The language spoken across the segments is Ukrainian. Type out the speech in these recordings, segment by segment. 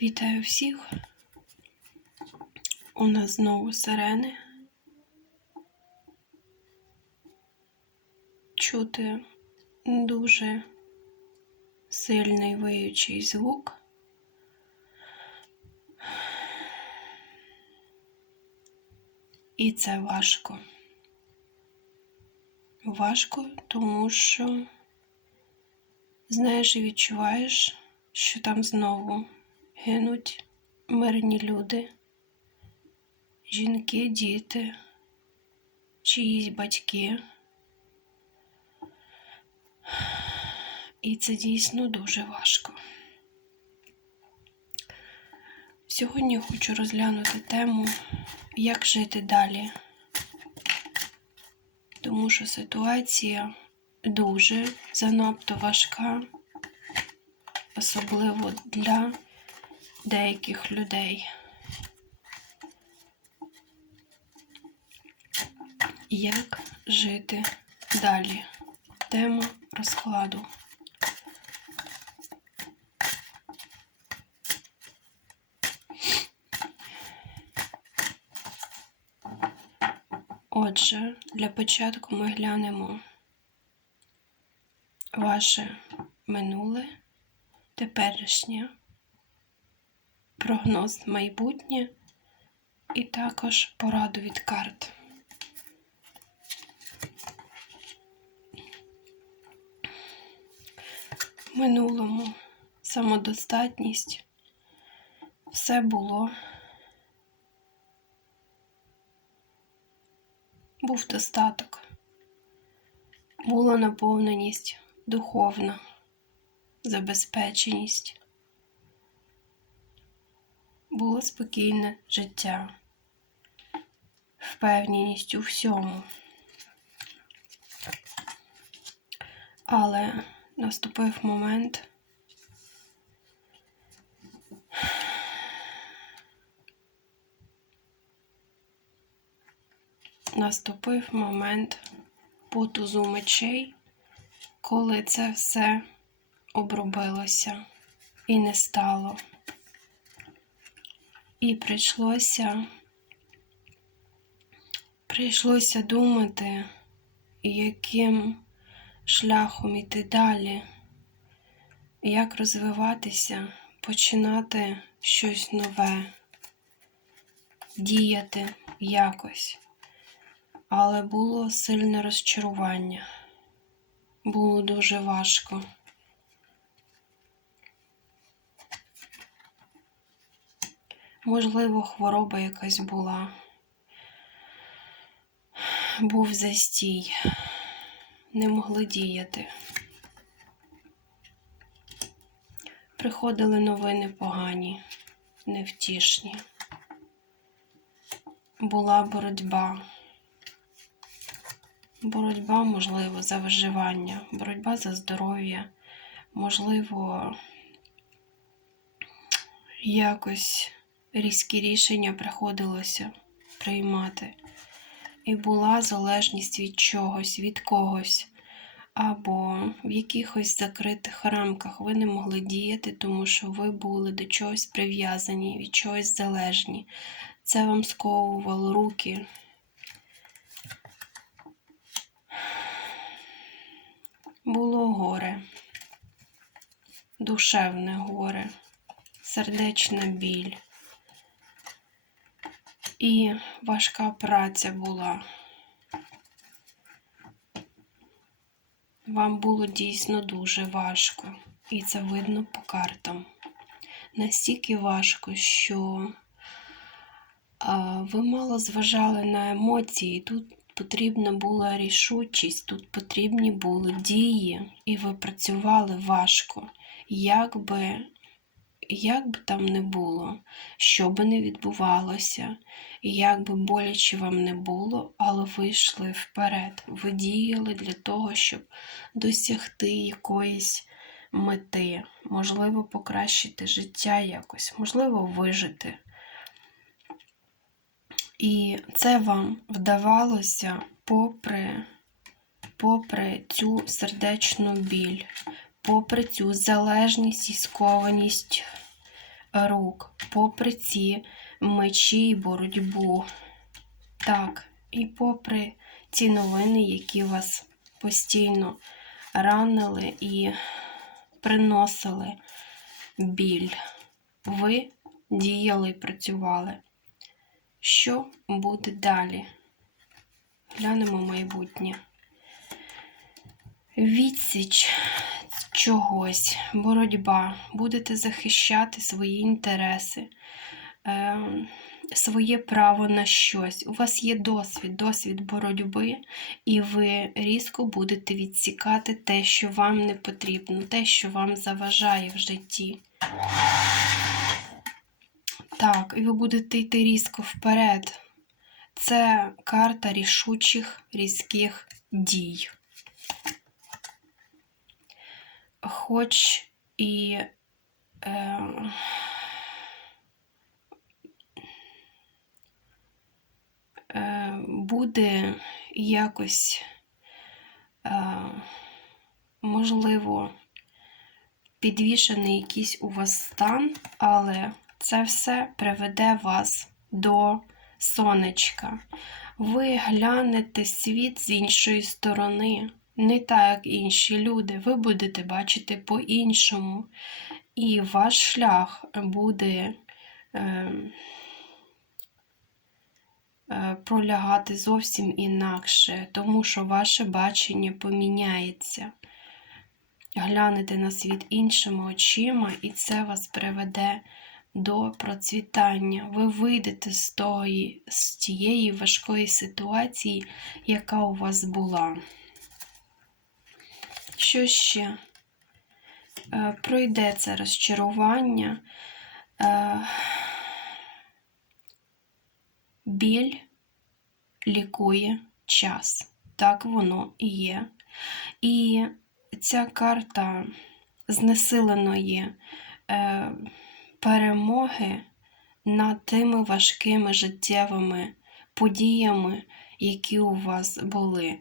Вітаю всіх. У нас знову сирени. Чути дуже сильний виючий звук. І це важко. Важко, тому що знаєш і відчуваєш, що там знову гинуть мирні люди, жінки, діти, чиїсь батьки. І це дійсно дуже важко. Сьогодні хочу розглянути тему, як жити далі, тому що ситуація дуже занадто важка, особливо для деяких людей. Як жити далі? Тема розкладу. Отже, для початку ми глянемо ваше минуле, теперішнє, прогноз майбутнє і також пораду від карт. В минулому самодостатність все було. Був достаток, була наповненість духовна, забезпеченість, було спокійне життя, впевненість у всьому. Але наступив момент, наступив момент потузу мечей, коли це все обробилося і не стало. І прийшлося, прийшлося думати, яким шляхом іти далі, як розвиватися, починати щось нове, діяти якось. Але було сильне розчарування. Було дуже важко. Можливо, хвороба якась була. Був застій, не могли діяти. Приходили новини погані, невтішні. Була боротьба. Боротьба, можливо, за виживання, боротьба за здоров'я, можливо, якось різкі рішення приходилося приймати. І була залежність від чогось, від когось, або в якихось закритих рамках ви не могли діяти, тому що ви були до чогось прив'язані, від чогось залежні. Це вам сковувало руки. Було горе, душевне горе, сердечна біль. І важка праця була. Вам було дійсно дуже важко, і це видно по картам. Настільки важко, що ви мало зважали на емоції. Тут потрібна була рішучість, тут потрібні були дії, і ви працювали важко. Як би, як би там не було, що би не відбувалося, як би боляче вам не було, але ви йшли вперед. Ви діяли для того, щоб досягти якоїсь мети, можливо, покращити життя якось, можливо, вижити. І це вам вдавалося попри, попри цю сердечну біль, попри цю залежність і скованість рук, попри ці мечі й боротьбу. Так, і попри ці новини, які вас постійно ранили і приносили біль, ви діяли і працювали. Що буде далі? Глянемо майбутнє. Відсіч чогось, боротьба, будете захищати свої інтереси, е, своє право на щось. У вас є досвід, досвід боротьби, і ви різко будете відсікати те, що вам не потрібно, те, що вам заважає в житті. Так, і ви будете йти різко вперед. Це карта рішучих різких дій. Хоч і е, е, буде якось, е, можливо, підвішений якийсь у вас стан, але це все приведе вас до сонечка. Ви глянете світ з іншої сторони, не так, як інші люди. Ви будете бачити по-іншому. І ваш шлях буде е, е, пролягати зовсім інакше, тому що ваше бачення поміняється. Глянете на світ іншими очима, і це вас приведе до процвітання. Ви вийдете з, тої, з тієї важкої ситуації, яка у вас була. Що ще? Е, Пройде це розчарування, Е, біль лікує час. Так воно і є. І ця карта знесиленої е, перемоги над тими важкими життєвими подіями, які у вас були.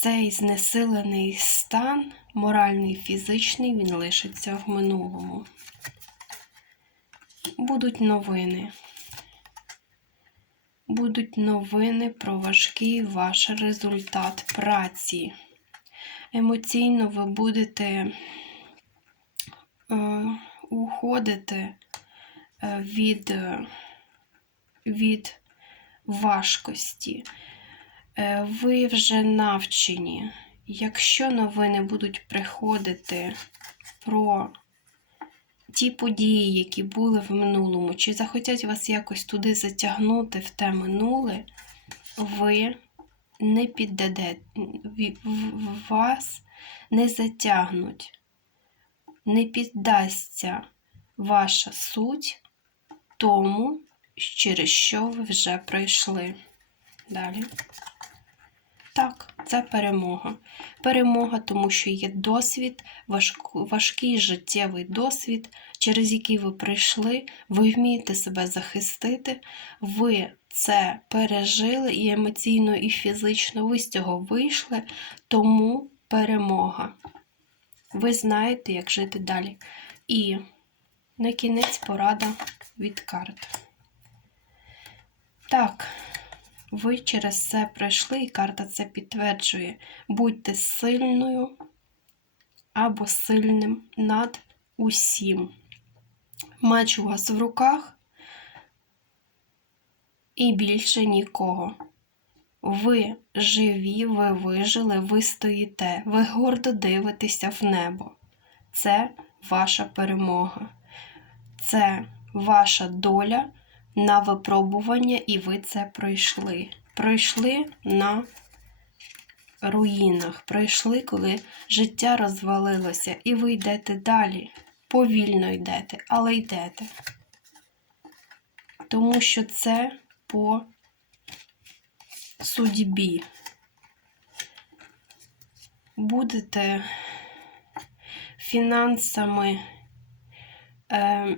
Цей знесилений стан, моральний і фізичний, він лишиться в минулому. Будуть новини. Будуть новини про важкий ваш результат праці. Емоційно ви будете е, уходити е, від, від важкості. Е, ви вже навчені. Якщо новини будуть приходити про ті події, які були в минулому, чи захотять вас якось туди затягнути в те минуле, ви не піддадете, вас не затягнуть, не піддасться ваша суть тому, через що ви вже пройшли. Далі. Це перемога. Перемога, тому що є досвід, важкий життєвий досвід, через який ви прийшли, ви вмієте себе захистити, ви це пережили і емоційно, і фізично, ви з цього вийшли, тому перемога. Ви знаєте, як жити далі. І на кінець порада від карт. Так. Ви через це пройшли, і карта це підтверджує. Будьте сильною або сильним над усім. Меч у вас в руках і більше нікого. Ви живі, ви вижили, ви стоїте, ви гордо дивитеся в небо. Це ваша перемога. Це ваша доля на випробування, і ви це пройшли. Пройшли на руїнах, пройшли, коли життя розвалилося, і ви йдете далі. Повільно йдете, але йдете. Тому що це по судьбі. Будете фінансами. Е,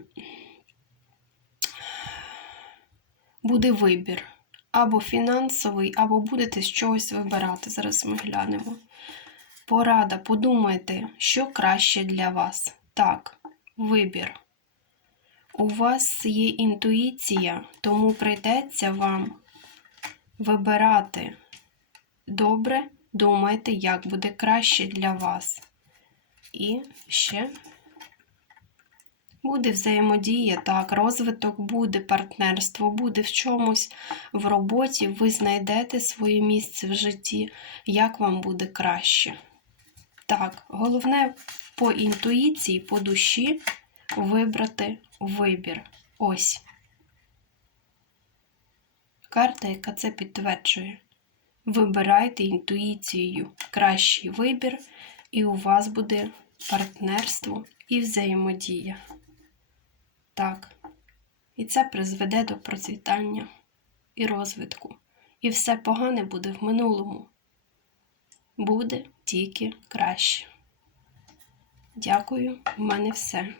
буде вибір. Або фінансовий, або будете чогось вибирати. Зараз ми глянемо. Порада, подумайте, що краще для вас. Так, вибір. У вас є інтуїція, тому прийдеться вам вибирати. Добре думайте, як буде краще для вас. І ще буде взаємодія, так, розвиток буде, партнерство буде в чомусь в роботі, ви знайдете своє місце в житті, як вам буде краще. Так, головне по інтуїції, по душі вибрати вибір. Ось. Карта, яка це підтверджує. Вибирайте інтуїцією кращий вибір, і у вас буде партнерство і взаємодія. Так. І це призведе до процвітання і розвитку. І все погане буде в минулому. Буде тільки краще. Дякую, в мене все.